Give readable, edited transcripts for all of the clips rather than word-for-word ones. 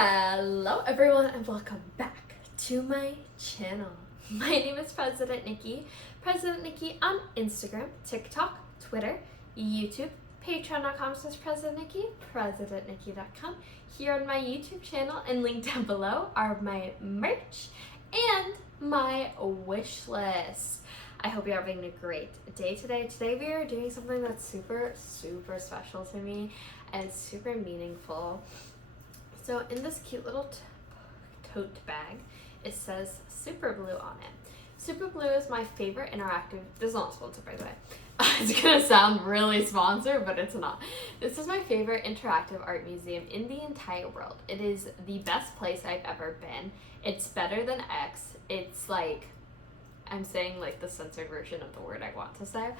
Hello everyone and welcome back to my channel. My name is President Nikki. President Nikki on Instagram, TikTok, Twitter, YouTube, patreon.com/PresidentNikki, PresidentNikki.com. Here on my YouTube channel and linked down below are my merch and my wish list. I hope you're having a great day today. Today we are doing something that's super special to me and super meaningful. So in this cute little tote bag, it says Superblue on it. Superblue is my favorite interactive, this is not sponsored by the way. It's gonna sound really sponsored, but it's not. This is my favorite interactive art museum in the entire world. It is the best place I've ever been. It's better than X. It's like, I'm saying like the censored version of the word I want to say.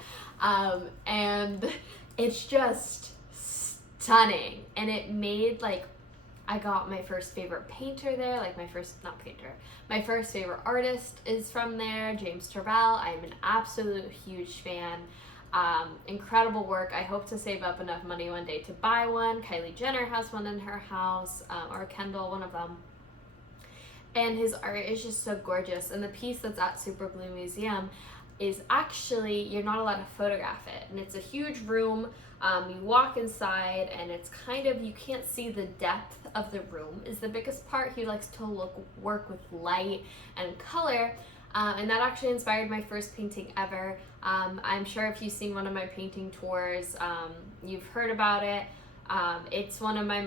And it's just stunning. And it made like, I got my first favorite painter there, like my first favorite artist is from there, James Terrell. I'm an absolute huge fan. Incredible work. I hope to save up enough money one day to buy one. Kylie Jenner has one in her house, or Kendall, one of them. And his art is just so gorgeous. And the piece that's at Superblue Museum is actually, you're not allowed to photograph it. And it's a huge room. You walk inside and it's kind of, you can't see the depth of the room is the biggest part. He likes to work with light and color. And that actually inspired my first painting ever. I'm sure if you've seen one of my painting tours, you've heard about it. It's one of my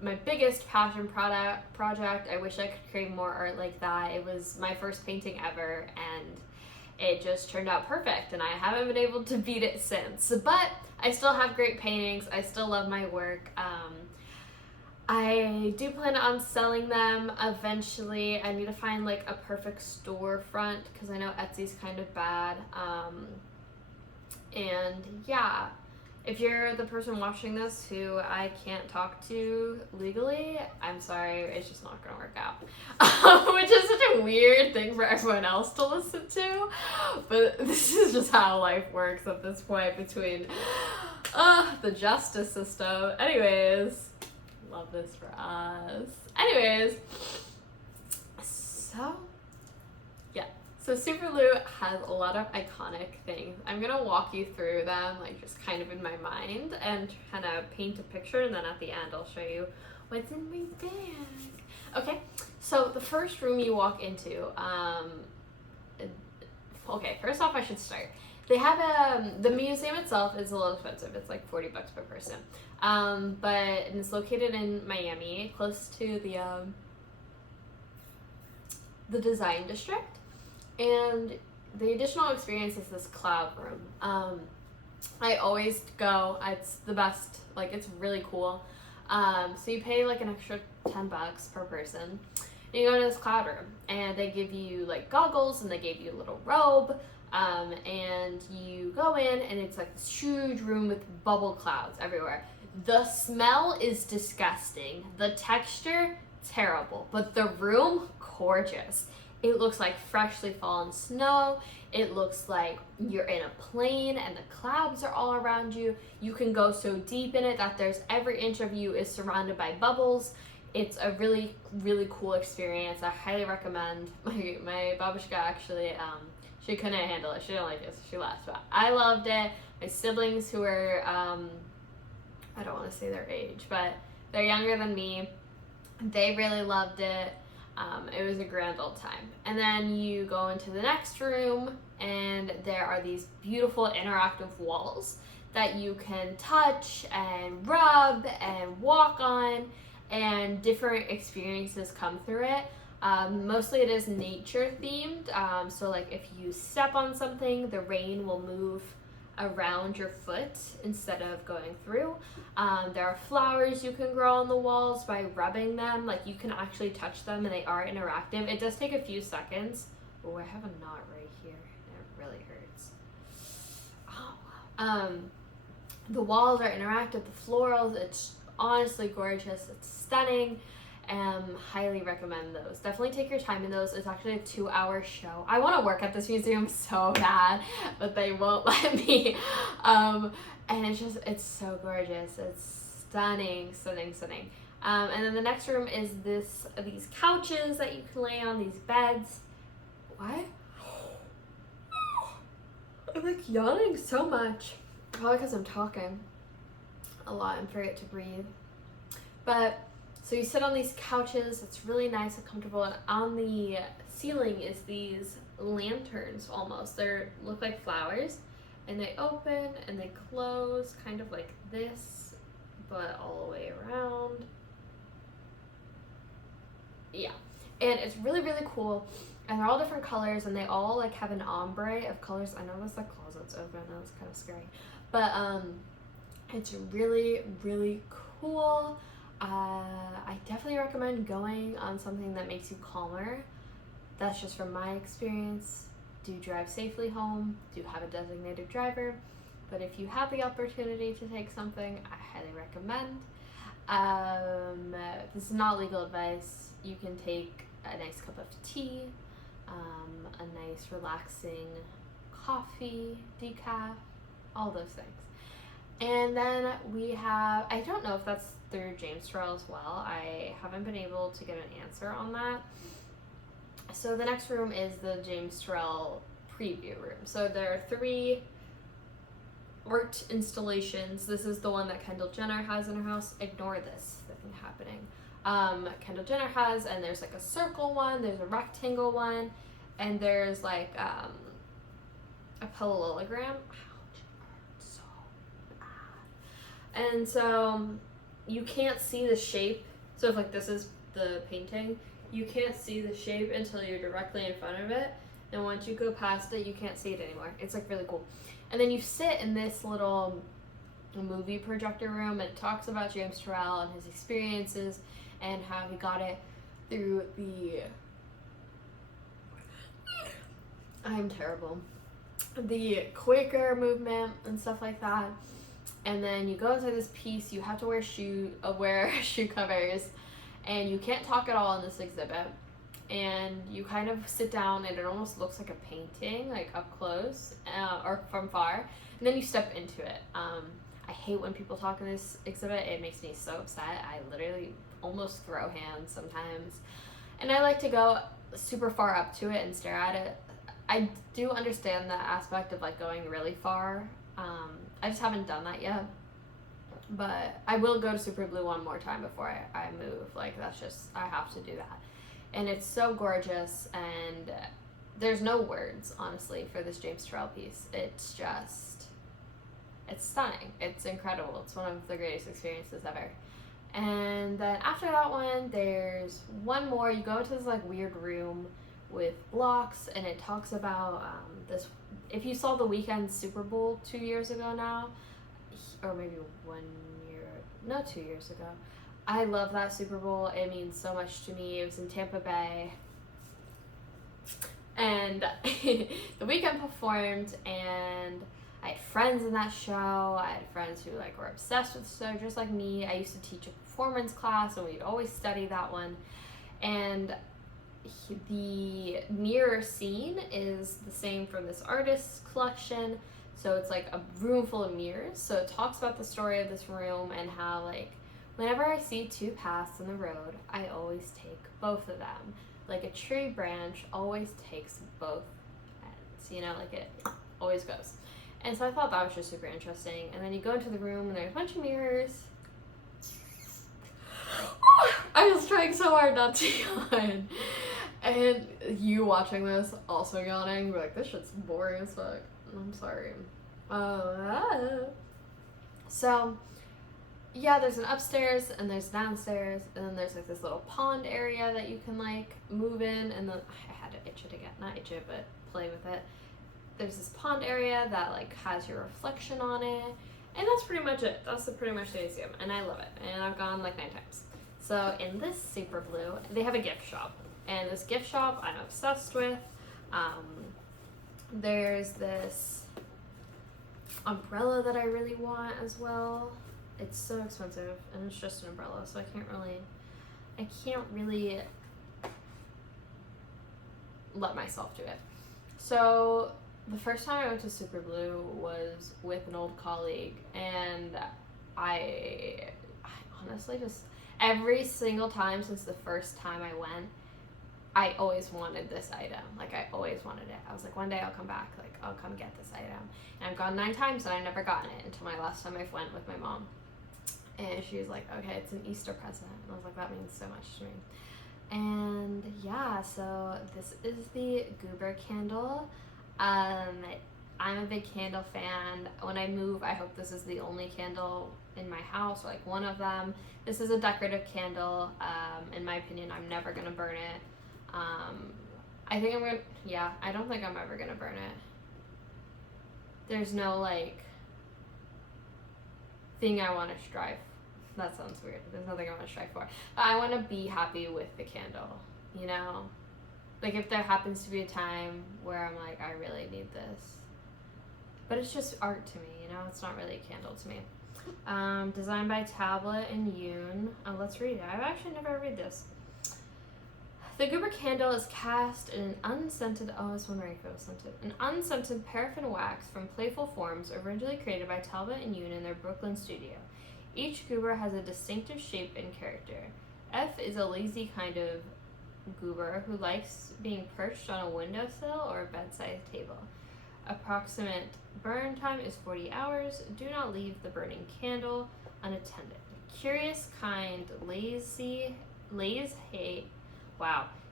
my biggest passion project. I wish I could create more art like that. It was my first painting ever and it just turned out perfect and I haven't been able to beat it since. But I still have great paintings. I still love my work. I do plan on selling them eventually. I need to find like a perfect storefront because I know Etsy's kind of bad. And yeah, if you're the person watching this who I can't talk to legally, I'm sorry, it's just not gonna work out. Which is such a weird thing for everyone else to listen to, but this is just how life works at this point between the justice system. Anyways, love this for us. Anyways, so Superblue has a lot of iconic things. I'm gonna walk you through them, like just kind of in my mind and kind of paint a picture, and then at the end I'll show you what's in my bag. Okay, so the first room you walk into, okay, first off I should start. They have the museum itself is a little expensive. It's like $40 per person. But it's located in Miami, close to the design district. And the additional experience is this cloud room. I always go, it's the best, like it's really cool. So you pay like an extra $10 per person. And you go to this cloud room and they give you like goggles and they give you a little robe. And you go in and it's like this huge room with bubble clouds everywhere. The smell is disgusting. The texture, terrible. But the room, gorgeous. It looks like freshly fallen snow. It looks like you're in a plane and the clouds are all around you. You can go so deep in it that there's every inch of you is surrounded by bubbles. It's a really cool experience. I highly recommend. My babushka actually, she couldn't handle it. She didn't like it, so she left. But I loved it. My siblings who are, I don't want to say their age, but they're younger than me. They really loved it. It was a grand old time. And then you go into the next room and there are these beautiful interactive walls that you can touch and rub and walk on, and different experiences come through it. Mostly it is nature themed. So like if you step on something, the rain will move around your foot instead of going through. There are flowers you can grow on the walls by rubbing them. Like you can actually touch them and they are interactive. It does take a few seconds. Oh, I have a knot right here. It really hurts. Oh, the walls are interactive. The florals, it's honestly gorgeous. It's stunning. Highly recommend those. Definitely take your time in those. It's actually a 2-hour show. I want to work at this museum so bad, but they won't let me. And it's so gorgeous. It's stunning. And then the next room is these couches that you can lay on, these beds. What? I'm like yawning so much. Probably because I'm talking a lot and forget to breathe. But so you sit on these couches, it's really nice and comfortable, and on the ceiling is these lanterns almost. They look like flowers, and they open and they close kind of like this, but all the way around. Yeah, and it's really, really cool, and they're all different colors, and they all like have an ombre of colors. I noticed the closet's open, that was kind of scary, but it's really, really cool. I definitely recommend going on something that makes you calmer. That's just from my experience. Do drive safely home, do have a designated driver, but if you have the opportunity to take something, I highly recommend. This is not legal advice. You can take a nice cup of tea, a nice relaxing coffee, decaf, all those things. And then we have, I don't know if that's through James Terrell as well. I haven't been able to get an answer on that. So the next room is the James Terrell preview room. So there are 3 art installations. This is the one that Kendall Jenner has in her house. Ignore this thing happening. Kendall Jenner has, and there's like a circle one, there's a rectangle one, and there's like a parallelogram. Ouch, so bad. And so you can't see the shape. So if like this is the painting, you can't see the shape until you're directly in front of it, and once you go past it, you can't see it anymore. It's like really cool. And then you sit in this little movie projector room, and it talks about James Terrell and his experiences and how he got it through I'm terrible, the Quaker movement and stuff like that. And then you go into this piece, you have to wear shoe covers, and you can't talk at all in this exhibit. And you kind of sit down, and it almost looks like a painting, like up close or from far. And then you step into it. I hate when people talk in this exhibit. It makes me so upset. I literally almost throw hands sometimes. And I like to go super far up to it and stare at it. I do understand the aspect of like going really far. I just haven't done that yet. But I will go to Superblue one more time before I move. Like, that's just, I have to do that. And it's so gorgeous, and there's no words, honestly, for this James Terrell piece. It's just, it's stunning. It's incredible. It's one of the greatest experiences ever. And then after that one, there's one more. You go into this like weird room with blocks, and it talks about this. If you saw the Weeknd Super Bowl 2 years ago now, or maybe 2 years ago. I love that Super Bowl. It means so much to me. It was in Tampa Bay. And the Weeknd performed, and I had friends in that show. I had friends who like were obsessed with the show just like me. I used to teach a performance class, and we'd always study that one. And the mirror scene is the same from this artist's collection. So it's like a room full of mirrors. So it talks about the story of this room and how like whenever I see 2 paths in the road, I always take both of them. Like a tree branch always takes both ends, you know, like it always goes. And so I thought that was just super interesting. And then you go into the room and there's a bunch of mirrors. I was trying so hard not to yawn. And you watching this also yawning, like, this shit's boring as fuck. I'm sorry. So yeah, there's an upstairs and there's downstairs, and then there's like this little pond area that you can like move in, and then I had to itch it again, not itch it, but play with it. There's this pond area that like has your reflection on it, and that's pretty much it. That's pretty much the museum, and I love it, and I've gone like 9 times. So in this Superblue, they have a gift shop, and this gift shop I'm obsessed with. There's this umbrella that I really want as well. It's so expensive, and it's just an umbrella, so I can't really let myself do it. So the first time I went to Superblue was with an old colleague, and I honestly just, every single time since the first time I went, I always wanted this item. Like, I always wanted it. I was like, one day I'll come back. Like, I'll come get this item. And I've gone 9 times and I've never gotten it until my last time I went with my mom. And she was like, okay, it's an Easter present. And I was like, that means so much to me. And yeah, so this is the Goober candle. I'm a big candle fan. When I move, I hope this is the only candle in my house, or like one of them. This is a decorative candle. In my opinion, I'm never gonna burn it. I think I'm gonna, yeah, I don't think I'm ever gonna burn it. There's no like thing I want to strive. That sounds weird. There's nothing I want to strive for. But I want to be happy with the candle, you know? Like, if there happens to be a time where I'm like, I really need this. But it's just art to me, you know? It's not really a candle to me. Designed by Tablet and Yoon. Oh, let's read it. I've actually never read this. The Goober candle is cast in an unscented, oh, I was wondering if it was scented. An unscented paraffin wax from Playful Forms, originally created by Talbot and Yoon in their Brooklyn studio. Each goober has a distinctive shape and character. F is a lazy kind of goober who likes being perched on a windowsill or a bedside table. Approximate burn time is 40 hours. Do not leave the burning candle unattended. Curious kind,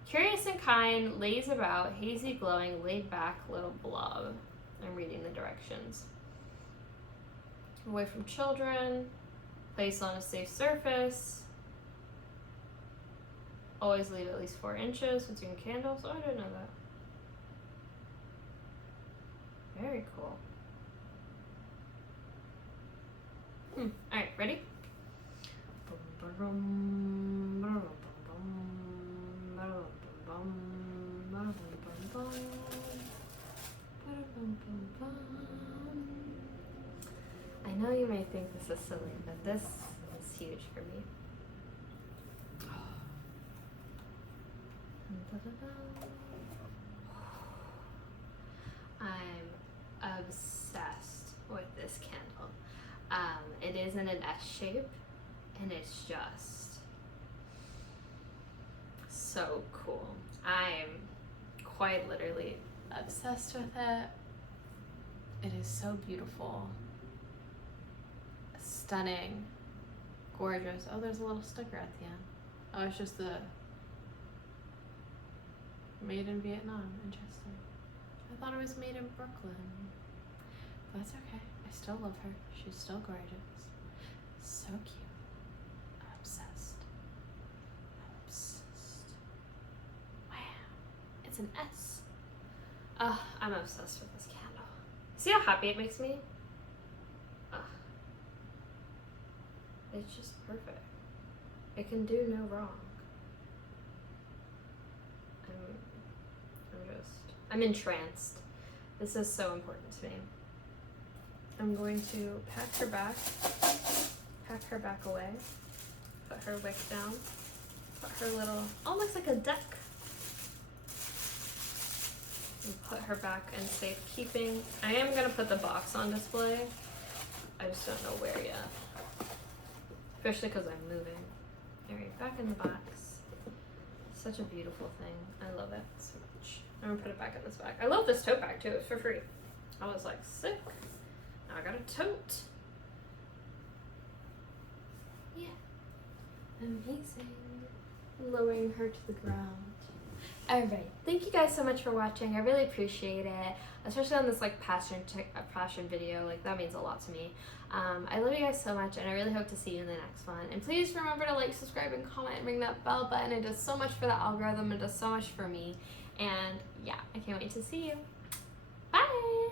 Curious and kind, lays about, hazy glowing, laid back little blob. I'm reading the directions. Away from children. Place on a safe surface. Always leave at least 4 inches between candles. Oh, I didn't know that. Very cool. Alright, ready? I know you may think this is silly, but this is huge for me. I'm obsessed with this candle. It is in an S shape, and it's just so cool. I'm quite literally obsessed with it. It is so beautiful. Stunning, gorgeous. Oh, there's a little sticker at the end. Oh, it's just the made in Vietnam. Interesting. I thought it was made in Brooklyn. But that's okay. I still love her. She's still gorgeous. So cute. I'm obsessed. I'm obsessed. Wow. It's an S. Oh, I'm obsessed with this candle. See how happy it makes me? It's just perfect. It can do no wrong. I'm entranced. This is so important to me. I'm going to pack her back away, put her wick down, put her little, oh, looks like a deck. And put her back in safekeeping. I am gonna put the box on display. I just don't know where yet. Especially because I'm moving. Alright, back in the box. Such a beautiful thing. I love it so much. I'm gonna put it back in this bag. I love this tote bag too. It's for free. I was like, sick. Now I got a tote. Yeah. Amazing. Lowering her to the ground. Alright, thank you guys so much for watching. I really appreciate it, especially on this like passion video. Like, that means a lot to me. I love you guys so much, and I really hope to see you in the next one. And please remember to like, subscribe, and comment, and ring that bell button. It does so much for the algorithm. It does so much for me. And yeah, I can't wait to see you. Bye!